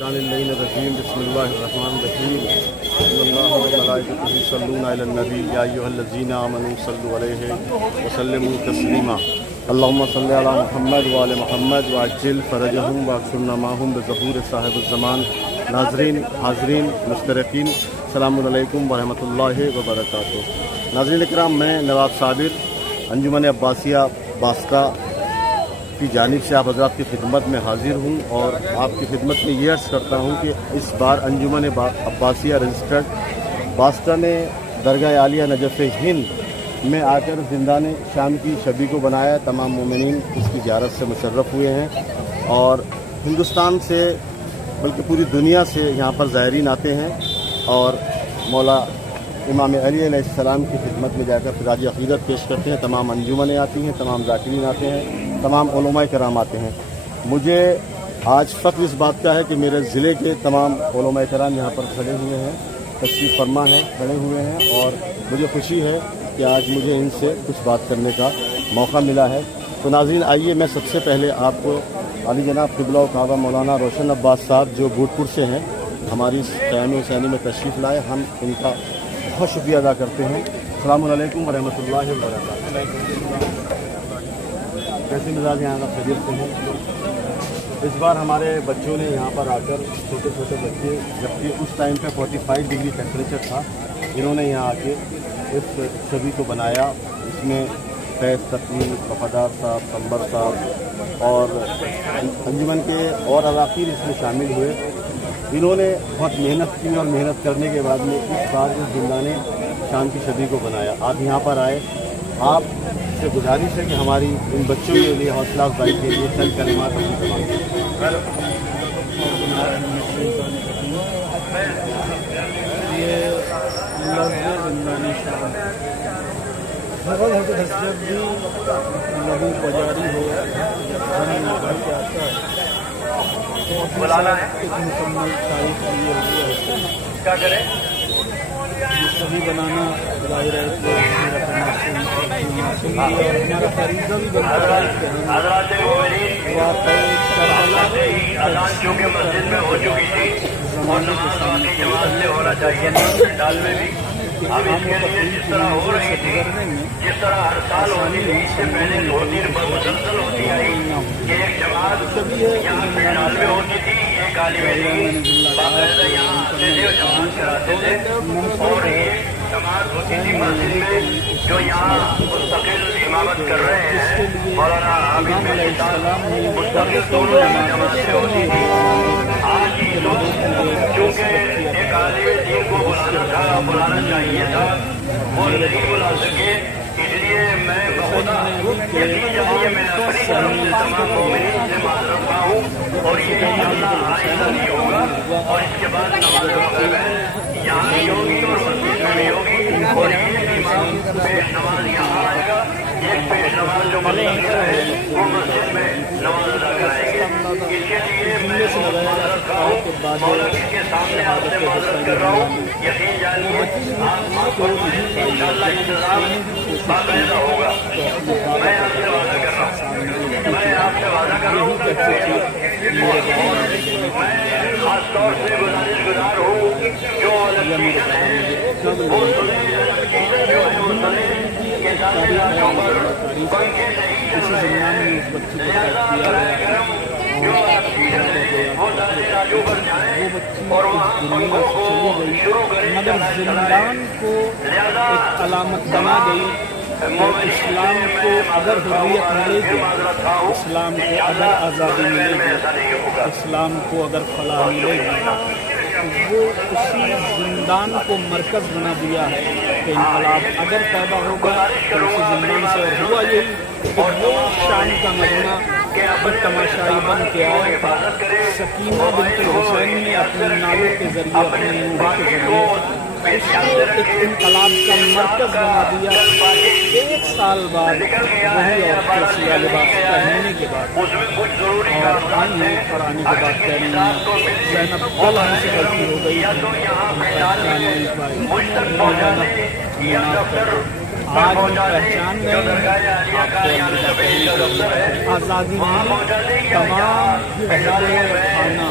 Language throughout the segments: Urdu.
الرجیم بسم اللہ الرحمن الرحیم اللہ وملائکتہ یصلون علی النبی یا ایھا الذین آمنوا صلوا علیہ وسلموا تسلیما اللہم صلی علی محمد وعلی محمد وعجل فرجہم واکثر معہم بظہور صاحب الزمان۔ ناظرین، حاضرین، مشترکین، السلام علیکم ورحمۃ اللہ وبرکاتہ۔ ناظرین اکرام، میں نواب صابر انجمن عباسیہ باستا کی جانب سے آپ حضرات کی خدمت میں حاضر ہوں اور آپ کی خدمت میں یہ عرض کرتا ہوں کہ اس بار انجمن عباسیہ رجسٹرڈ باستا نے درگاہ عالیہ نجف ہند میں آ کر زندان شام کی شبی کو بنایا۔ تمام مومنین اس کی زیارت سے مشرف ہوئے ہیں اور ہندوستان سے بلکہ پوری دنیا سے یہاں پر زائرین آتے ہیں اور مولا امام علی علیہ السلام کی خدمت میں جا کر خراج عقیدت پیش کرتے ہیں۔ تمام انجمنیں آتی ہیں، تمام ذاکرین آتے ہیں، تمام علماء کرام آتے ہیں۔ مجھے آج فخر اس بات کا ہے کہ میرے ضلع کے تمام علماء کرام یہاں پر کھڑے ہوئے ہیں، تشریف فرما ہیں، کھڑے ہوئے ہیں اور مجھے خوشی ہے کہ آج مجھے ان سے کچھ بات کرنے کا موقع ملا ہے۔ تو ناظرین، آئیے میں سب سے پہلے آپ کو علی جناب قبلہ و کعبہ مولانا روشن عباس صاحب جو بھوت پور سے ہیں، ہماری اس قیام حسینی میں تشریف لائے، ہم ان کا بہت شکریہ ادا کرتے ہیں۔ السلام علیکم ورحمۃ اللہ وبرکاتہ۔ کیسے مزاج یہاں کا؟ خیریت سے ہیں؟ اس بار ہمارے بچوں نے یہاں پر آ کر، چھوٹے چھوٹے بچے، جبکہ اس ٹائم پہ 45 ڈگری ٹیمپریچر تھا، انہوں نے یہاں آ کے اس شبی کو بنایا۔ اس میں فیض تقوی، وفادار صاحب، قمبر صاحب اور انجمن کے اور اراکین اس میں شامل ہوئے۔ انہوں نے بہت محنت کی اور محنت کرنے کے بعد میں اس بار اس زندان شام کی شبی کو بنایا۔ آپ یہاں پر آئے، آپ سے گزارش ہے کہ ہماری ان بچوں کے لیے حوصلہ افزائی کے لیے چند کلمات اپنی زبان میں۔ یہ لفظ زندان شام جب بھی لہو بجاری ہو، ہم نکل کے آتا ہے تو ایک مکمل تاریخ لیے ہوئی ہے۔ یہ سبھی بنانا ظاہر ہے کہ اور ہمارا فریضہ بھی بنتا ہے کہ ہم واقعی کربلا چونکہ مسجد میں ہو چکی تھی اور نماز باقی جماعت سے ہونا چاہیے تھا۔ اب اس کے لیے جس طرح ہو رہی تھی، جس طرح ہر سال ہوتی تھی، اس سے پہلے ہوتی مسلسل ہوتی آئی کہ ایک جماعت یہاں پنڈال میں ہوتی تھی، ایک عالم دین باقاعدہ یہاں آتے تھے اور جماعت کراتے تھے، اور ایک جماعت ہوتی تھی مسجد میں جو یہاں مستقل امامت کر رہے ہیں مولانا عابد بن صاحب، مستقل دونوں جماعت سے ہوتی تھی۔ آج یہ لوگ چونکہ ایک عالم دین کو بلانا چاہیے تھا، وہ نہیں بلا سکے، اس لیے میں بخدا میں اپنی تمام مومنین سے معذرت خواہ ہوں اور یہ انشاءاللہ آئندہ نہیں ہوگا اور اس کے بعد نماز مغرب یہاں بھی ہوگی اور مسجد میں بھی ہوگی اور یہ امام پیش نماز یہاں آئے گا، ایک پیش نماز جو مسجد ہے وہ مسجد میں نماز ادا کرائیں گے۔ اس کے لیے میں معذرت خواہ ہوں، مولوی کے سامنے آپ سے معذرت کر رہا ہوں۔ یقین جانیے آپ کو انشاءاللہ انتظام باقاعدہ ہوگا۔ میں آپ سے وعدہ کر رہا ہوں، میں آپ سے وعدہ کر رہا ہوں میں خاص طور سے گزارش گزار ہوں جو عقیدت ہے وہ عقیدت جو ہے وہ کہ سارے علاقوں پر پنکھے نہیں چل رہے ہیں، لہذا براہ کرم جو عقیدت ہے وہ سارے علاقوں پر جائیں اور وہاں پنکھوں کو شروع کریں۔ مگر زندان کو ایک علامت بنا گئی کہ اسلام کو اگر حریت ملے گی، اسلام کو اگر آزادی ملے گی، اسلام کو اگر فلاح ملے گی، وہ اسی زندان کو مرکز بنا دیا ہے کہ انقلاب اگر پیدا ہوگا تو اسی زندان سے، اور ہوا یہی کہ وہ شام کا مجمع ابھی تماشائی بن کے آیا تھا۔ سکینہ بنت الحسین نے اپنے نالوں کے ذریعے، اپنے نوحہ کے ذریعے اس کو ایک انقلاب کا مرکز بنا دیا۔ ایک سال بعد وہی عورتیں سیاہ لباس پہننے کے بعد اور آئی ہیں اور آنے کے بعد کہہ رہی ہیں زینب کل ہم سے غلطی ہو گئی ہے، پہچان نہیں پائی، آج ہم پہچان گئے ہیں، آزادی ملی، تمام کھانا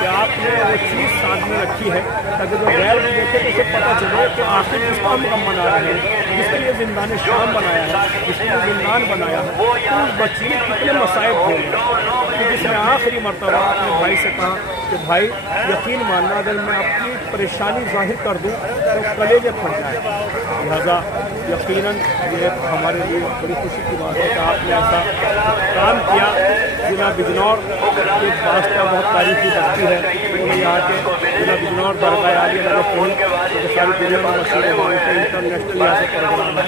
کہ آپ نے وہ چیز ساتھ میں رکھی ہے تاکہ جو غیر بھی دیکھے تو اسے پتہ چلے کہ آخر کس کا ہم منا رہے ہیں، جس کے لیے زندان شام بنایا ہے، جس کے لیے زندان بنایا ہے، تو اس بچی نے کتنے مصائب ہوئے کہ جس نے آخری مرتبہ اپنے بھائی سے کہا کہ بھائی یقین ماننا اگر میں اپنی پریشانی ظاہر کر دوں تو کلیجے پھٹ جائے، لہٰذا یقیناً یہ ہمارے لیے بڑی خوشی کی بات ہے کہ آپ نے ایسا کام کیا۔ ضلع بجنور ایک واسطہ بہت تاریخی بستی ہے، انہوں نے یہاں کے ضلع بجنور درگاہ عالیہ نگر پہنچ جو ساری دنیا میں مشہور ہے، وہاں کے انٹرنیشنل یہاں سے پروگرام ہے،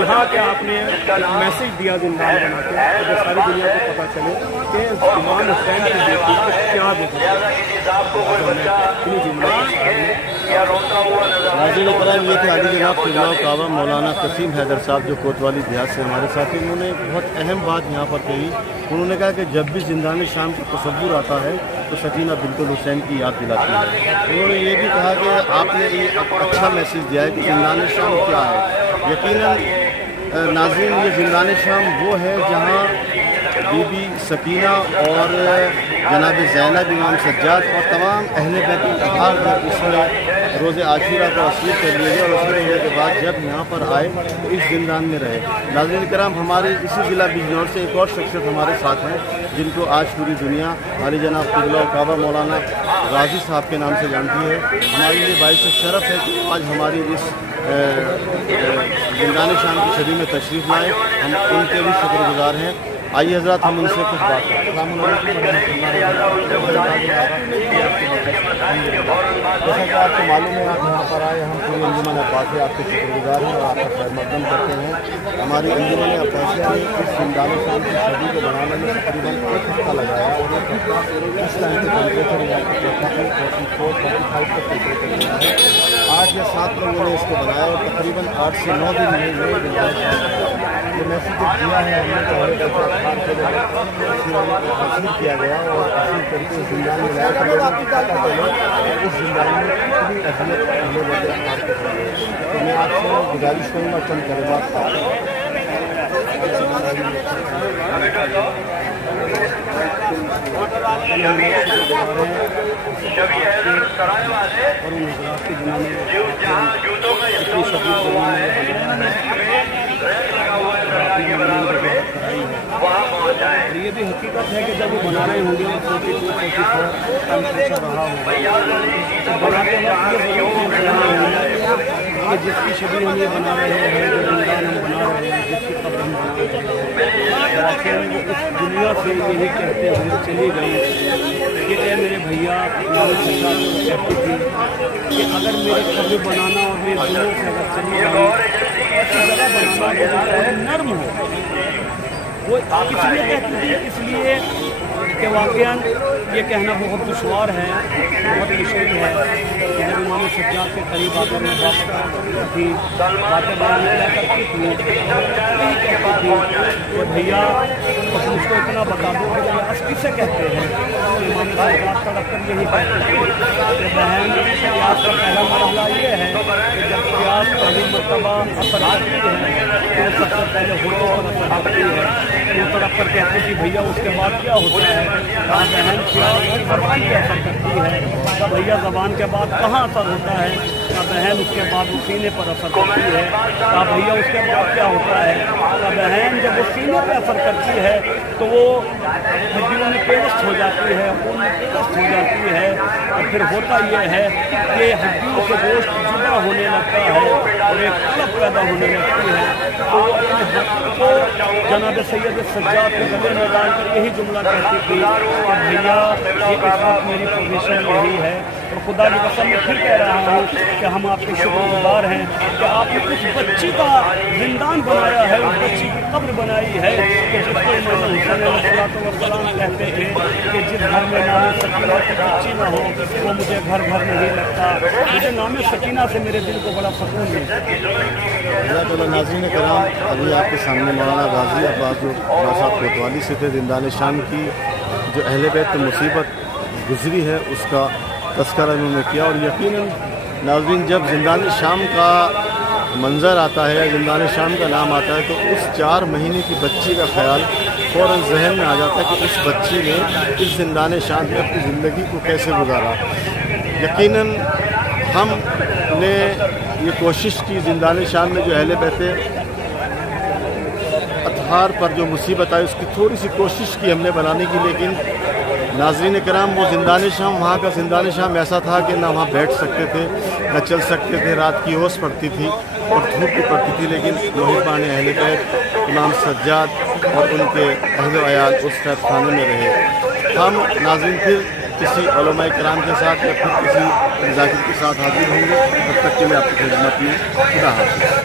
یہاں کے آپ نے ایک میسیج دیا زندان بنا کے جو ساری دنیا کو پتہ چلے کہ امام حسین کی بیٹی کو کیا ناظرین کرام، یہ تھے عالی جناب قبلہ و کعبہ مولانا قسیم حیدر صاحب جو کوتوالی دیہات سے ہمارے ساتھی، انہوں نے بہت اہم بات یہاں پر کہی۔ انہوں نے کہا کہ جب بھی زندان شام کا تصور آتا ہے تو سکینہ بنت الحسین کی یاد دلاتی ہے۔ انہوں نے یہ بھی کہا کہ آپ نے ایک اچھا میسیج دیا ہے کہ زندان شام کیا ہے۔ یقیناً ناظرین، یہ زندان شام وہ ہے جہاں بی بی سکینہ اور جناب زینب امام سجاد اور تمام اہل بیت الاطہار جب اس میں روز عاشورہ کو اسیر کر لیے گئے اور اسیر ہونے کے بعد جب یہاں پر آئے تو اس زندان میں رہے۔ ناظرین کرام، ہمارے اسی ضلع بجنور سے ایک اور شخصیت ہمارے ساتھ ہیں جن کو آج پوری دنیا عالی جناب قبلہ و کعبہ مولانا غازی صاحب کے نام سے جانتی ہے۔ ہمارے لیے باعث شرف ہے کہ آج ہماری اس زندان شام کی شبی میں تشریف لائے، ہم ان کے بھی شکر گزار ہیں۔ آئیے حضرات ہم ان سے کچھ بات کریں۔ السلام علیکم جیسا کہ آپ کو معلوم ہے آپ یہاں پر آئے، ہم پوری انجمن عباسیہ آپ کے شکر گزار ہیں اور آپ کا خیر مقدم کرتے ہیں۔ ہماری انجمن عباسیہ نے اس زندان شام کی شبی کو بنانے میں تقریباً ایک ہفتہ لگایا اور ایک ہفتہ اس ٹائم کے ٹیمپریچر یہاں کا 44-45 تک ٹیمپریچر ملا ہے۔ 8 یا 7 لوگوں نے اس کو بنایا اور تقریباً 8 سے 9 دن میں یہ میسیج دیا ہے ہم نے تشہیر کیا گیا اور تشہیر کر کے زندان میں لایا اس زندان میں کتنی اہمیت ہمیں لگے۔ تو میں آپ سے گزارش کروں گا چند کلمات یہ بھی حقیقت ہے کہ جب وہ بنا رہے ہوں گے ٹیمپریچر رہا ہوگا جس کی شبی ہم یہ بنا رہے ہیں، جو زندان ہم بنا رہے ہیں، جس کی قبر ہم بنا رہے ہیں، اس دنیا سے یہی کہتے ہوئے چلی گئی کہ اے میرے بھیا کہتی تھی کہ اگر میری قبر بنانا اور میرے دلوں سے اگر چلی گئی ایسی جگہ بنانا نرم ہو، وہ اس لیے کہتی تھی اس لیے کہ واقعاً یہ کہنا بہت دشوار ہے، بہت مشکل ہے کہ جب امام سجاد کے قریب آ کر میں بات کرتی تھی، باتیں بیان کیا کرتی تھی، یہی کہتی تھی کہ بھیا بس مجھ کو اتنا بتا دو کہ یہ کس سے کہتے ہیں۔ امام سجاد تڑپ کر یہی کہتے تھے کہ بہن پیاس کا پہلا مرحلہ یہ ہے کہ جب پیاس پہلی مرتبہ اثر کرتی ہے تو سب سے پہلے ہوٹوں پر اثر کرتی ہے، وہ تڑپ کر کہتی تھی بھیا اس کے بعد کیا ہوتا ہے؟ کہا بہن پیاس زبان پہ اثر کرتی ہے، کہا بھیا زبان کے بعد کہاں اثر ہوتا ہے؟ کہا بہن اس کے بعد وہ سینے پر اثر کرتی ہے، کہا بھیا اس کے بعد کیا ہوتا ہے؟ کہا بہن جب وہ سینے پہ اثر کرتی ہے تو وہ ہڈیوں میں پیوست ہو جاتی ہے، خون میں پیوست ہو جاتی ہے اور پھر ہوتا یہ ہے کہ ہڈیوں سے گوشت جدا ہونے لگتا ہے اور ایک قلب پیدا ہونے لگتی ہے۔ تو وہ جناب سید سجاد کے گلے میں ڈال کر یہی جملہ کہتی تھی کہ بھیا یہ اس وقت میری پوزیشن یہی ہے اور خدا کی قسم میں پھر کہہ رہا ہوں کہ ہم آپ کے شکر گزار ہیں کہ آپ نے اس بچی کا زندان بنایا ہے، اس بچی کی قبر بنائی ہے کہ جس کو امام حسین علیہ السلام کہتے ہیں کہ جس گھر میں نام سکینہ کی بچی نہ ہو وہ مجھے گھر نہیں لگتا، مجھے نام سکینہ سے میرے دل کو بڑا سکون ملتا ہے۔ ناظرین کرام، ابھی آپ کے سامنے مولانا غازی عباس جو صاحب کوتوالی سے تھے، زندان شام کی جو اہل بیت مصیبت گزری ہے اس کا تذکرہ انہوں نے کیا، اور یقیناً ناظرین جب زندان شام کا منظر آتا ہے یا زندان شام کا نام آتا ہے تو اس 4 مہینے کی بچی کا خیال فوراً ذہن میں آ جاتا ہے کہ اس بچی نے اس زندان شام میں اپنی زندگی کو کیسے گزارا۔ یقیناً ہم نے یہ کوشش کی زندان شام میں جو اہل بیت اطہار پر جو مصیبت آئی اس کی تھوڑی سی کوشش کی ہم نے بنانے کی، لیکن ناظرین کرام وہ زندان شام، وہاں کا زندان شام ایسا تھا کہ نہ وہاں بیٹھ سکتے تھے نہ چل سکتے تھے، رات کی اوس پڑتی تھی اور دھوپ بھی پڑتی تھی، لیکن محبان اہل بیت امام سجاد اور ان کے اہل و عیال اس قید خانے میں رہے۔ ہم ناظرین پھر کسی علماء کرام کے ساتھ یا پھر کسی ذاکر کے ساتھ حاضر ہوں گے، تب تک کے لیے آپ کی خدمت میں خدا حافظ۔